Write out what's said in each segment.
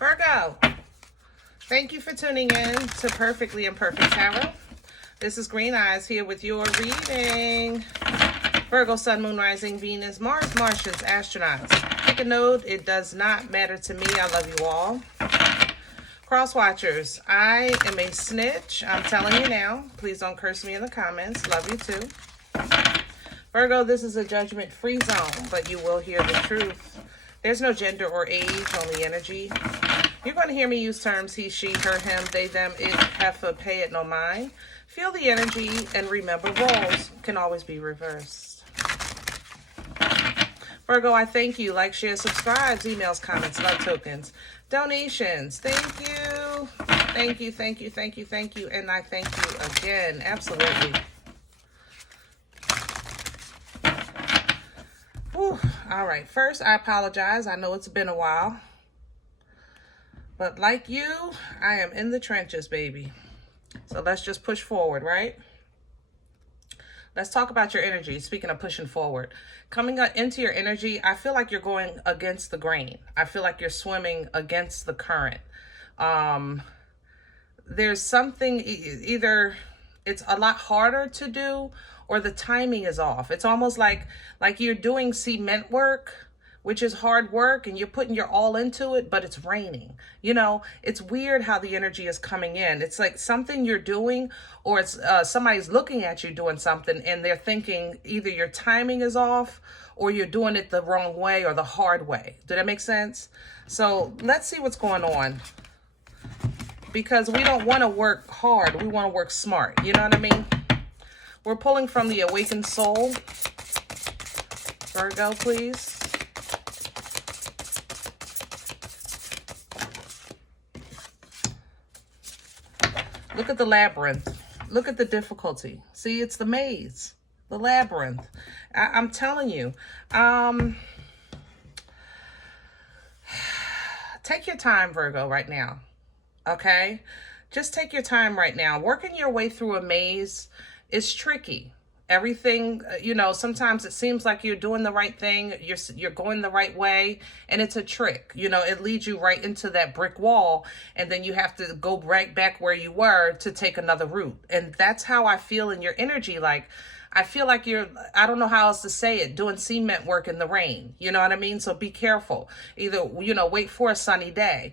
Virgo, thank you for tuning in to Perfectly Imperfect Tarot. This is Green Eyes here with your reading. Virgo, Sun, Moon, Rising, Venus, Mars, Martians, astronauts. Pick a node. It does not matter to me. I love you all. Cross watchers, I am a snitch. I'm telling you now. Please don't curse me in the comments. Love you too. Virgo, this is a judgment-free zone, but you will hear the truth. There's no gender or age, only energy. You're going to hear me use terms he, she, her, him, they, them, it, heifer, pay it, no mind. Feel the energy and remember roles can always be reversed. Virgo, I thank you. Like, share, subscribe, emails, comments, love tokens, donations. Thank you. Thank you, thank you, thank you, thank you. And I thank you again. Absolutely. Whew. All right. First, I apologize. I know it's been a while. But like you, I am in the trenches, baby. So let's just push forward, right? Let's talk about your energy. Speaking of pushing forward, coming into your energy, I feel like you're going against the grain. I feel like you're swimming against the current. There's something, either it's a lot harder to do or the timing is off. It's almost like you're doing cement work, which is hard work, and you're putting your all into it, but it's raining. You know, it's weird how the energy is coming in. It's like something you're doing, or it's somebody's looking at you doing something, and they're thinking either your timing is off, or you're doing it the wrong way or the hard way. Did that make sense? So let's see what's going on. Because we don't want to work hard. We want to work smart. You know what I mean? We're pulling from the awakened soul. Virgo, please. Look at the labyrinth. Look at the difficulty. See, it's the maze, the labyrinth. I'm telling you. Take your time, Virgo, right now. Okay? Just take your time right now. Working your way through a maze is tricky. Everything, you know, sometimes it seems like you're doing the right thing, you're going the right way, and it's a trick. You know, it leads you right into that brick wall, and then you have to go right back where you were to take another route. And that's how I feel in your energy. Like, I feel like you're, I don't know how else to say it, doing cement work in the rain. You know what I mean? So be careful. Either, you know, wait for a sunny day.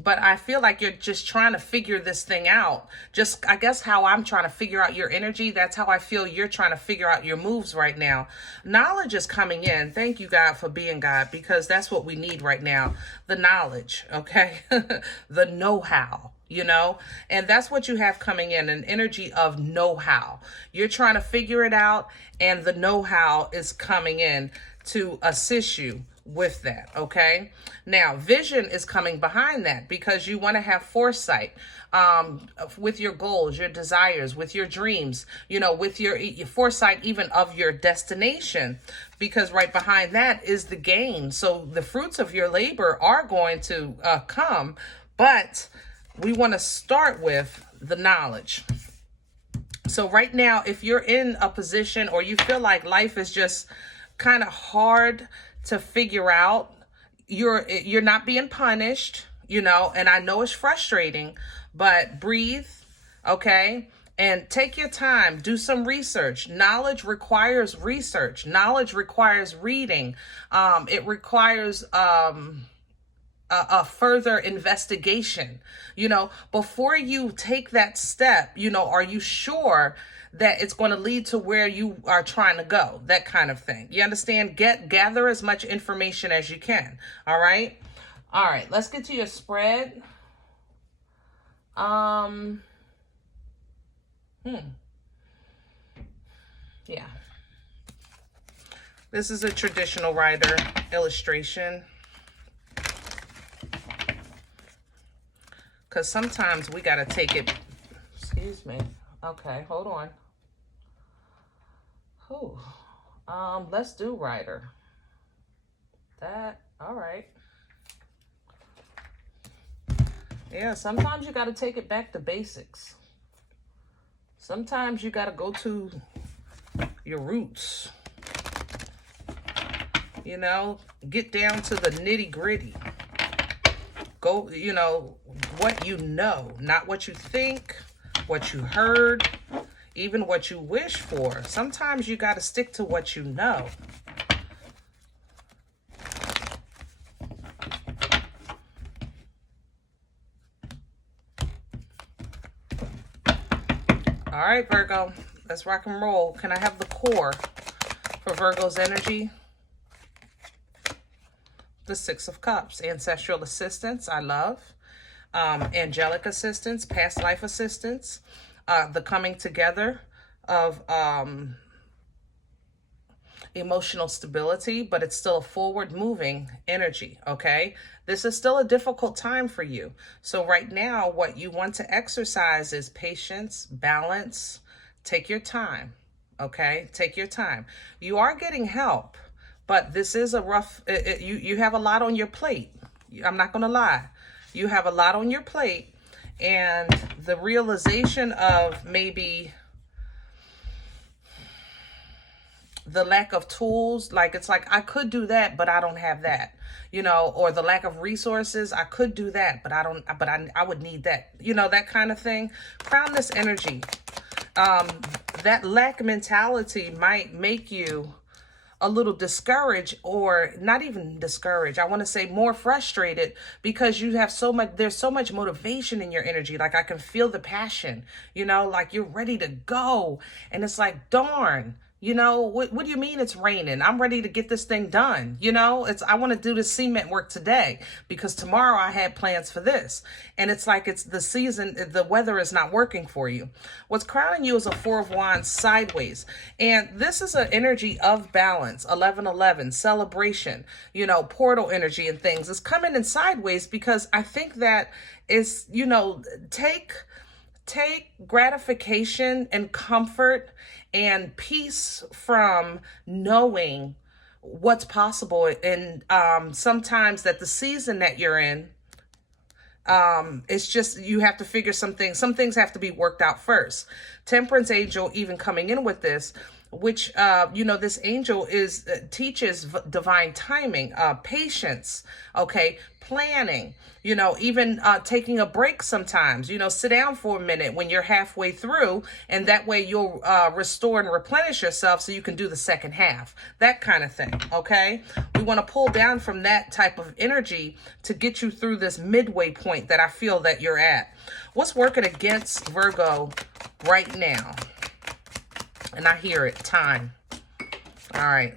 But I feel like you're just trying to figure this thing out. Just, I guess, how I'm trying to figure out your energy. That's how I feel you're trying to figure out your moves right now. Knowledge is coming in. Thank you, God, for being God, because that's what we need right now. The knowledge, okay? The know-how, you know? And that's what you have coming in, an energy of know-how. You're trying to figure it out, and the know-how is coming in to assist you with that, okay? Now, vision is coming behind that because you want to have foresight with your goals, your desires, with your dreams, you know, with your foresight even of your destination, because right behind that is the gain. So the fruits of your labor are going to come, but we want to start with the knowledge. So right now, if you're in a position or you feel like life is just kind of hard to figure out, you're not being punished, you know, and I know it's frustrating, but breathe, okay? And take your time, do some research. Knowledge requires research. Knowledge requires reading. It requires a further investigation, you know, before you take that step. You know, are you sure that it's going to lead to where you are trying to go? That kind of thing. You understand? Gather as much information as you can. All right. All right. Let's get to your spread. Yeah. This is a traditional rider illustration. Because sometimes we got to take it. Excuse me. Okay, hold on. Whew. Let's do rider. That, all right. Yeah, sometimes you got to take it back to basics. Sometimes you got to go to your roots. You know, get down to the nitty gritty. Go, you know, what you know, not what you think, what you heard, even what you wish for. Sometimes you got to stick to what you know. All right, Virgo, let's rock and roll. Can I have the core for Virgo's energy? The Six of Cups, ancestral assistance, I love. Angelic assistance, past life assistance, the coming together of emotional stability, but it's still a forward moving energy, okay? This is still a difficult time for you. So right now, what you want to exercise is patience, balance, take your time, okay? Take your time. You are getting help, but this is a rough, you have a lot on your plate. I'm not going to lie. You have a lot on your plate, and the realization of maybe the lack of tools, like it's like I could do that, but I don't have that, you know, or the lack of resources. I could do that, but I would need that, you know, that kind of thing. Crown this energy. That lack mentality might make you a little discouraged, or not even discouraged. I want to say more frustrated, because you have so much, there's so much motivation in your energy. Like I can feel the passion, you know, like you're ready to go. And it's like, darn, you know, what do you mean it's raining? I'm ready to get this thing done. You know, I want to do this cement work today because tomorrow I had plans for this. And it's like, it's the season, the weather is not working for you. What's crowning you is a Four of Wands sideways. And this is an energy of balance, 1111, celebration, you know, portal energy and things. It's coming in sideways because I think that is, you know, take gratification and comfort and peace from knowing what's possible. And sometimes that the season that you're in, it's just, you have to figure some things have to be worked out first. Temperance angel even coming in with this, which, you know, this angel teaches divine timing, patience, okay, planning, you know, even taking a break sometimes, you know, sit down for a minute when you're halfway through, and that way you'll restore and replenish yourself so you can do the second half, that kind of thing, okay? We want to pull down from that type of energy to get you through this midway point that I feel that you're at. What's working against Virgo right now? And I hear it, time. All right.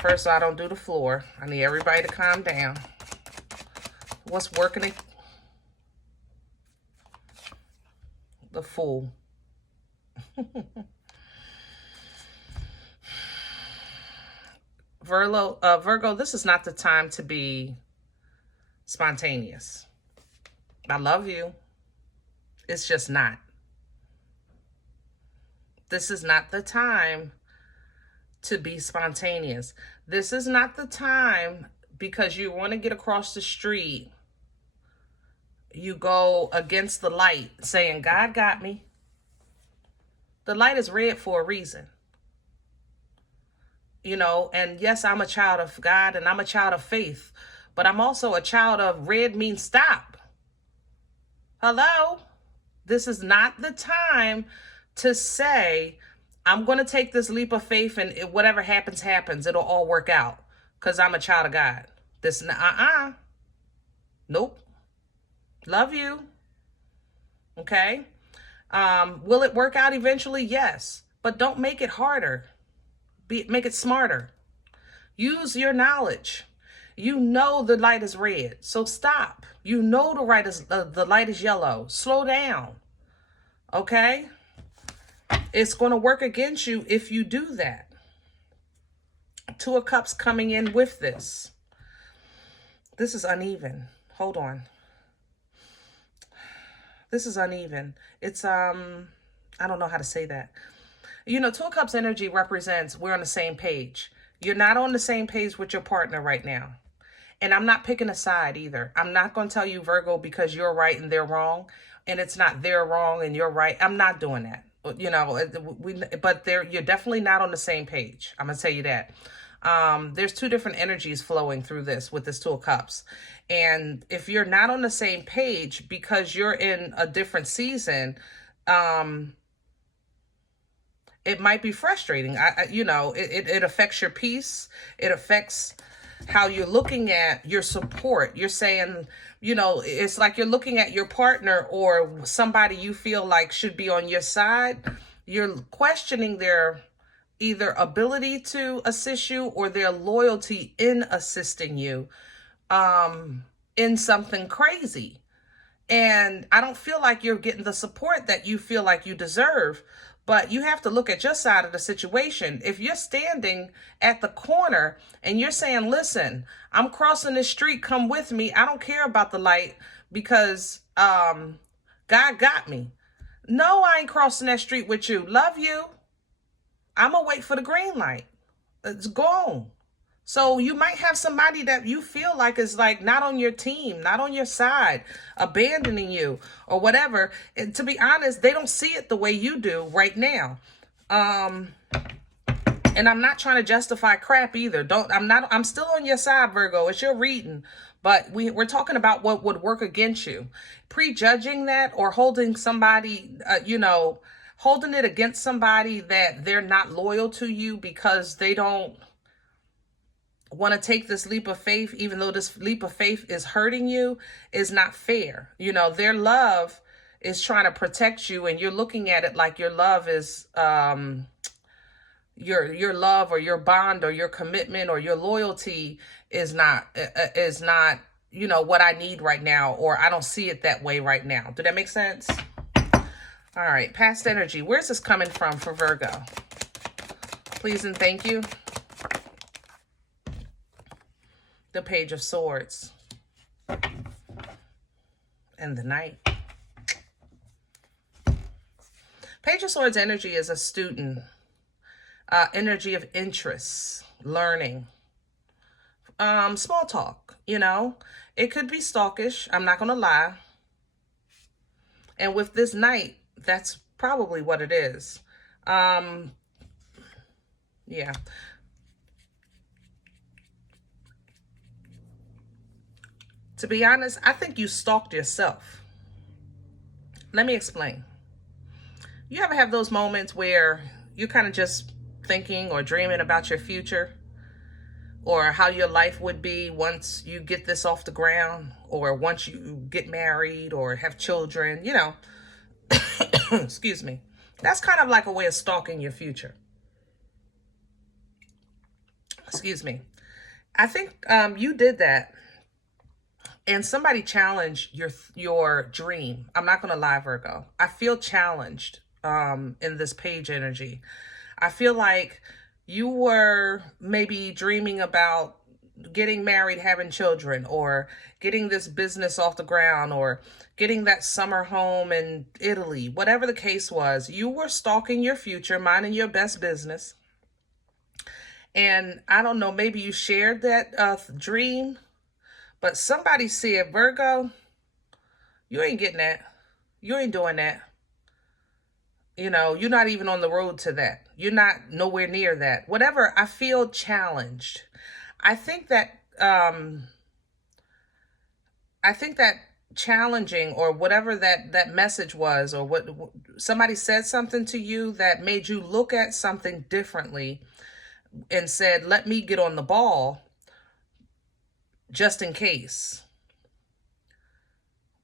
First, I don't do the floor. I need everybody to calm down. What's working? The Fool. Virgo, this is not the time to be spontaneous. I love you. It's just not. This is not the time to be spontaneous. This is not the time because you want to get across the street. You go against the light saying, God got me. The light is red for a reason. You know, and yes, I'm a child of God and I'm a child of faith, but I'm also a child of red means stop. Hello? This is not the time to say, I'm going to take this leap of faith and whatever happens, happens. It'll all work out because I'm a child of God. This, nope. Love you. Okay. Will it work out eventually? Yes. But don't make it harder. Make it smarter. Use your knowledge. You know the light is red, so stop. You know the light is yellow. Slow down. Okay? It's going to work against you if you do that. Two of Cups coming in with this. This is uneven. Hold on. This is uneven. It's, I don't know how to say that. You know, Two of Cups energy represents we're on the same page. You're not on the same page with your partner right now. And I'm not picking a side either. I'm not going to tell you, Virgo, because you're right and they're wrong. And it's not they're wrong and you're right. I'm not doing that. You know, but you're definitely not on the same page. I'm going to tell you that. There's two different energies flowing through this with this Two of Cups. And if you're not on the same page because you're in a different season, it might be frustrating. It affects your peace. It affects how you're looking at your support. You're saying, it's like you're looking at your partner or somebody you feel like should be on your side. You're questioning their either ability to assist you or their loyalty in assisting you in something crazy. And I don't feel like you're getting the support that you feel like you deserve. But you have to look at your side of the situation. If you're standing at the corner and you're saying, listen, I'm crossing the street, come with me. I don't care about the light because God got me. No, I ain't crossing that street with you. Love you. I'm going to wait for the green light. It's gone. So you might have somebody that you feel like is like not on your team, not on your side, abandoning you or whatever. And to be honest, they don't see it the way you do right now. And I'm not trying to justify crap either. I'm still on your side, Virgo. It's your reading. But we're talking about what would work against you. Prejudging that or holding somebody, holding it against somebody that they're not loyal to you because they don't want to take this leap of faith, even though this leap of faith is hurting you, is not fair. Their love is trying to protect you, and you're looking at it like your love is your love or your bond or your commitment or your loyalty is not what I need right now, or I don't see it that way right now. Did that make sense? All right, past energy. Where's this coming from for Virgo? Please and thank you. The Page of Swords and the Knight. Page of Swords energy is a student, energy of interest, learning, small talk, It could be stalkish, I'm not going to lie. And with this Knight, that's probably what it is. Yeah. To be honest, I think you stalked yourself. Let me explain. You ever have those moments where you're kind of just thinking or dreaming about your future or how your life would be once you get this off the ground or once you get married or have children, excuse me. That's kind of like a way of stalking your future. Excuse me. I think you did that. And somebody challenged your dream. I'm not going to lie, Virgo. I feel challenged in this page energy. I feel like you were maybe dreaming about getting married, having children, or getting this business off the ground, or getting that summer home in Italy. Whatever the case was, you were stalking your future, minding your best business. And I don't know, maybe you shared that dream. But somebody said, Virgo, you ain't getting that. You ain't doing that. You're not even on the road to that. You're not nowhere near that. Whatever, I feel challenged. I think that challenging or whatever that message was, or what somebody said something to you that made you look at something differently and said, let me get on the ball just in case.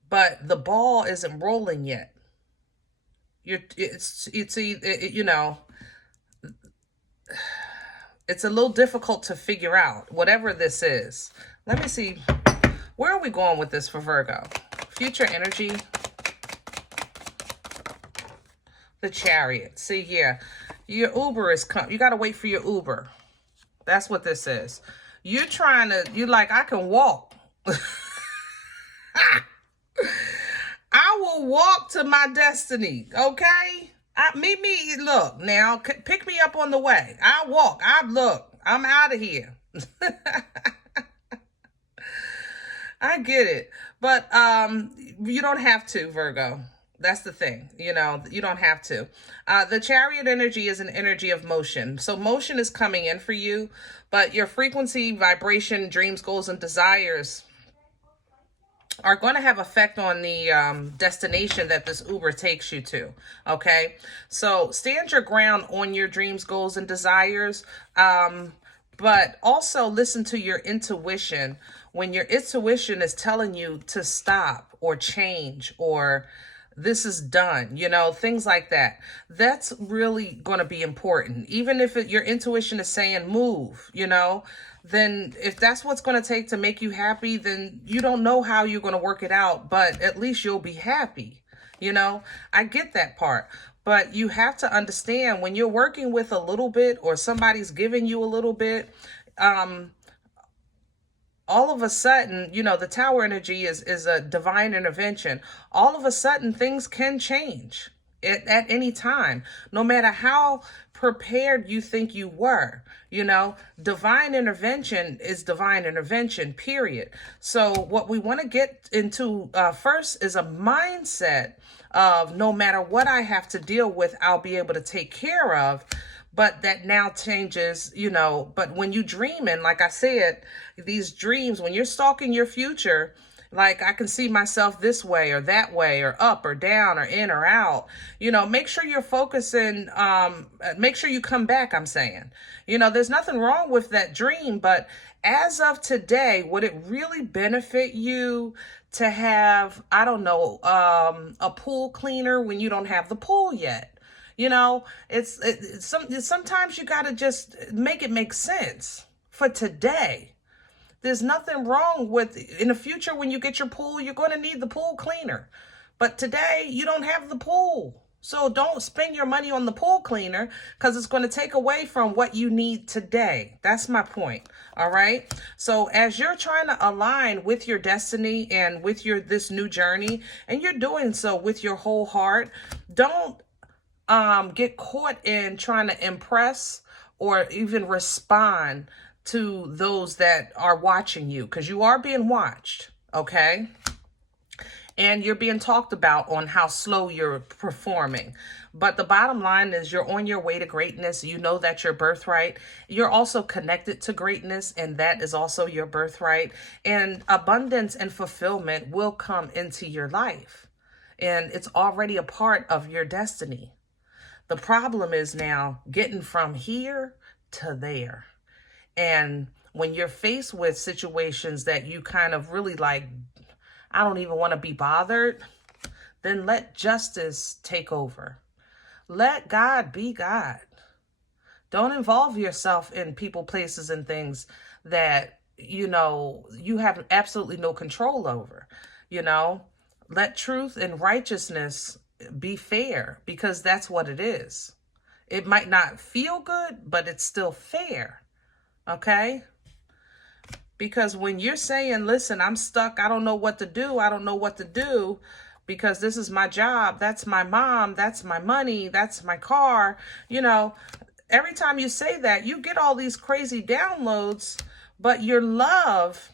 But the ball isn't rolling yet. It's it's a little difficult to figure out, whatever this is. Let me see. Where are we going with this for Virgo? Future energy. The Chariot. See here. Your Uber is coming. You got to wait for your Uber. That's what this is. You're like, I can walk. I will walk to my destiny, okay? Look, now, pick me up on the way. I'll walk. I'm out of here. I get it. But you don't have to, Virgo. That's the thing, you know, you don't have to. The Chariot energy is an energy of motion. So motion is coming in for you, but your frequency, vibration, dreams, goals, and desires are going to have effect on the destination that this Uber takes you to. Okay. So stand your ground on your dreams, goals, and desires. But also listen to your intuition. When your intuition is telling you to stop or change or this is done, you know, things like that. That's really going to be important. Even if your intuition is saying move, you know, then if that's what's going to take to make you happy, then you don't know how you're going to work it out, but at least you'll be happy. You know, I get that part. But you have to understand when you're working with a little bit or somebody's giving you a little bit, all of a sudden, you know, the tower energy is a divine intervention. All of a sudden, things can change at any time, no matter how prepared you think you were. You know, divine intervention is divine intervention, period. So what we want to get into first is a mindset of no matter what I have to deal with, I'll be able to take care of. But that now changes, you know, but when you dream, and like I said, these dreams, when you're stalking your future, like I can see myself this way or that way or up or down or in or out, you know, make sure you're focusing, make sure you come back, I'm saying. You know, there's nothing wrong with that dream, but as of today, would it really benefit you to have, I don't know, a pool cleaner when you don't have the pool yet? You know, sometimes you got to just make it make sense for today. There's nothing wrong with in the future when you get your pool, you're going to need the pool cleaner. But today you don't have the pool. So don't spend your money on the pool cleaner because it's going to take away from what you need today. That's my point. All right. So as you're trying to align with your destiny and with this new journey, and you're doing so with your whole heart, don't get caught in trying to impress or even respond to those that are watching you, because you are being watched, okay? And you're being talked about on how slow you're performing. But the bottom line is you're on your way to greatness. You know that's your birthright. You're also connected to greatness, and that is also your birthright. And abundance and fulfillment will come into your life. And it's already a part of your destiny. The problem is now getting from here to there. And when you're faced with situations that you kind of really like, I don't even want to be bothered, then let justice take over. Let God be God. Don't involve yourself in people, places, and things that, you know, you have absolutely no control over. You know, let truth and righteousness be fair, because that's what it is. It might not feel good, but it's still fair. Okay? Because when you're saying, listen, I'm stuck, I don't know what to do, I don't know what to do, because this is my job, that's my mom, that's my money, that's my car, you know, every time you say that, you get all these crazy downloads, but your love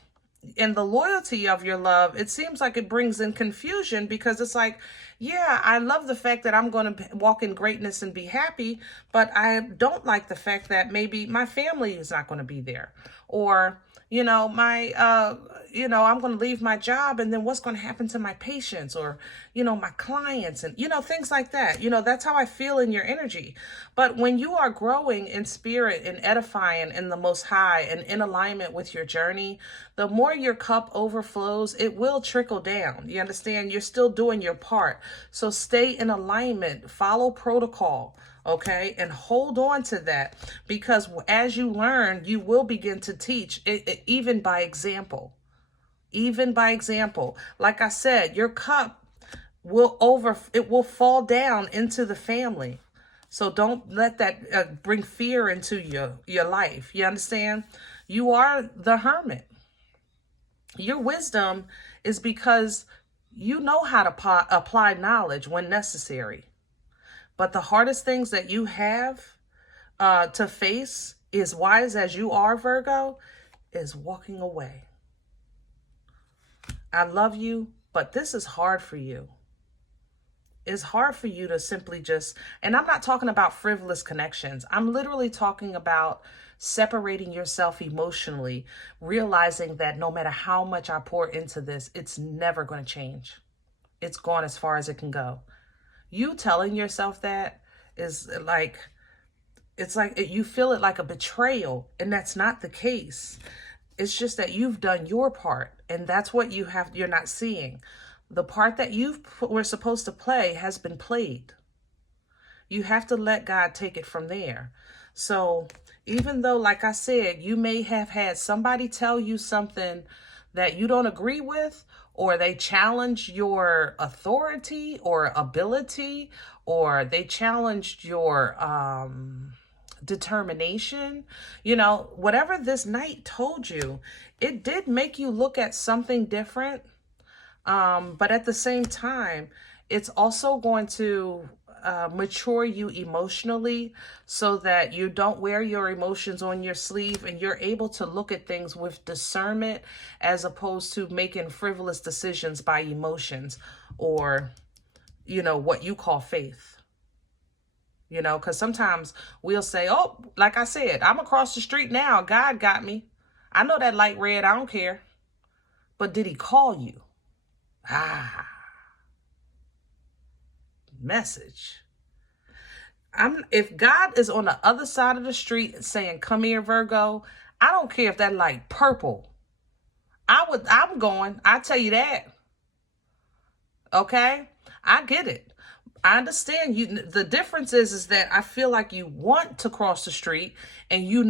and the loyalty of your love, it seems like it brings in confusion, because it's like, yeah, I love the fact that I'm going to walk in greatness and be happy, but I don't like the fact that maybe my family is not going to be there, or, you know, I'm going to leave my job, and then what's going to happen to my patients, or, you know, my clients, and, you know, things like that. You know, that's how I feel in your energy. But when you are growing in spirit and edifying in the Most High and in alignment with your journey, the more your cup overflows, it will trickle down. You understand? You're still doing your part. So stay in alignment, follow protocol. Okay, and hold on to that, because as you learn, you will begin to teach even by example. Even by example. Like I said, your cup it will fall down into the family. So don't let that bring fear into your life. You understand? You are the hermit. Your wisdom is because you know how to apply knowledge when necessary. But the hardest things that you have to face, as wise as you are, Virgo, is walking away. I love you, but this is hard for you. it's hard for you to simply just, and I'm not talking about frivolous connections. I'm literally talking about separating yourself emotionally, realizing that no matter how much I pour into this, it's never going to change. It's gone as far as it can go. You telling yourself that is like, it's like you feel it like a betrayal, and that's not the case. It's just that you've done your part, and that's what you're not seeing. The part that you were supposed to play has been played. You have to let God take it from there. So even though, like I said, you may have had somebody tell you something that you don't agree with, or they challenge your authority or ability, or they challenged your determination, whatever this night told you, it did make you look at something different. But at the same time, it's also going to mature you emotionally so that you don't wear your emotions on your sleeve, and you're able to look at things with discernment as opposed to making frivolous decisions by emotions or, what you call faith. Because sometimes we'll say, oh, like I said, I'm across the street now. God got me. I know that light red. I don't care. But did he call you? Message. If God is on the other side of the street saying, come here, Virgo, I don't care if that light purple. I'm going. I tell you that. Okay? I get it. I understand you. The difference is that I feel like you want to cross the street and you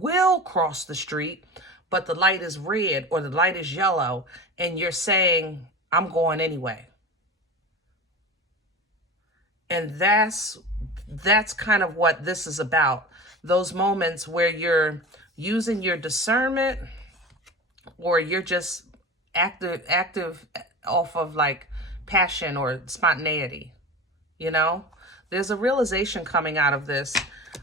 will cross the street, but the light is red or the light is yellow and you're saying, I'm going anyway. And that's kind of what this is about. Those moments where you're using your discernment or you're just active off of like passion or spontaneity. There's a realization coming out of this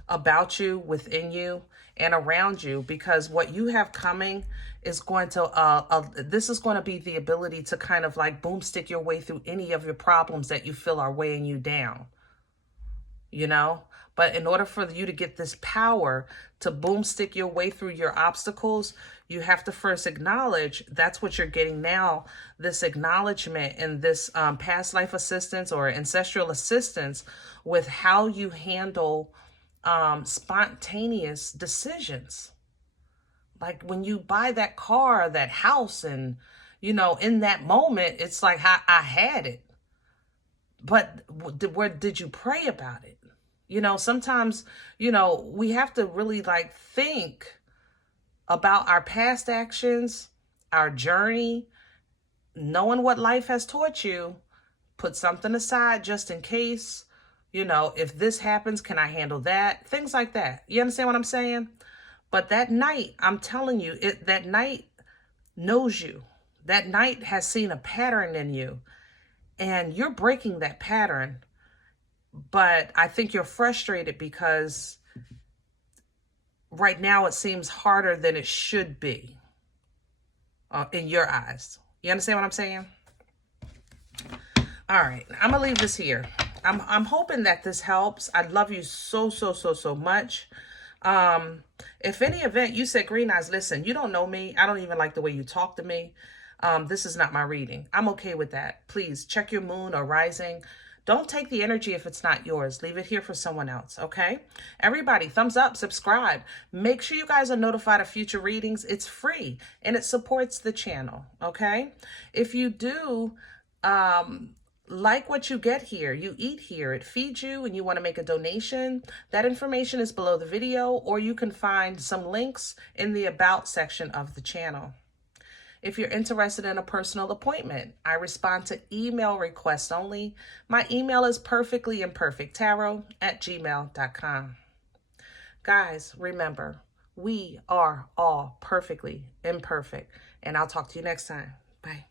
about you, within you, and around you, because what you have coming is going to, this is going to be the ability to kind of like boomstick your way through any of your problems that you feel are weighing you down, But in order for you to get this power to boomstick your way through your obstacles, you have to first acknowledge that's what you're getting now, this acknowledgement and this past life assistance or ancestral assistance with how you handle spontaneous decisions. Like when you buy that car, that house, and, in that moment, it's like I had it. But where did you pray about it? Sometimes, we have to really like think about our past actions, our journey, knowing what life has taught you, put something aside just in case, if this happens, can I handle that? Things like that. You understand what I'm saying? But that night, I'm telling you, that night knows you. That night has seen a pattern in you, and you're breaking that pattern. But I think you're frustrated because right now it seems harder than it should be in your eyes. You understand what I'm saying? All right, I'm gonna leave this here. I'm hoping that this helps. I love you so much. If any event you said, Green Eyes, listen, you don't know me. I don't even like the way you talk to me. This is not my reading. I'm okay with that. Please check your moon or rising. Don't take the energy if it's not yours. Leave it here for someone else, okay? Everybody, thumbs up, subscribe. Make sure you guys are notified of future readings. It's free, and it supports the channel, okay? If you do like what you get here, you eat here, it feeds you, and you want to make a donation, that information is below the video, or you can find some links in the About section of the channel. If you're interested in a personal appointment, I respond to email requests only. My email is perfectlyimperfecttarot@gmail.com. Guys, remember, we are all perfectly imperfect, and I'll talk to you next time. Bye.